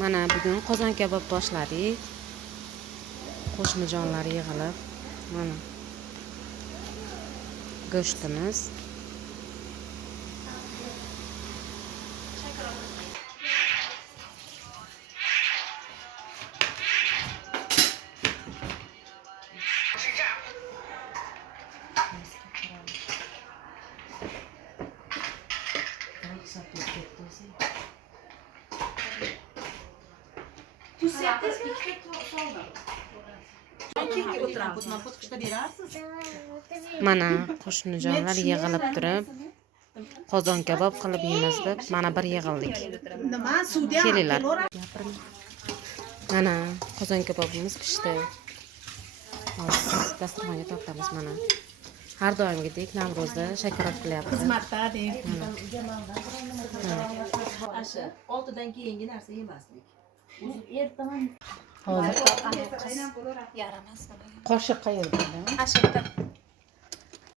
Mana bugun qozon kabob boshladik. Qo'shnijonlar yig'ilib, mana go'shtimiz. Mana qo'shnijonlar yig'ilib turib, qozon kabob qilib yeymiz deb mana bir yig'ildik. Kelinglar. Mana qozon kabobimiz pishdi. Hozir dasturxonga tortamiz mana. Har doimgidek Navro'zda shakorat qilyapmiz. Xizmatda deng. Asha 6dan keyingi narsa yemaslik. Ertaman hozir yaramas. Qoshiq qayerda? Ashakda.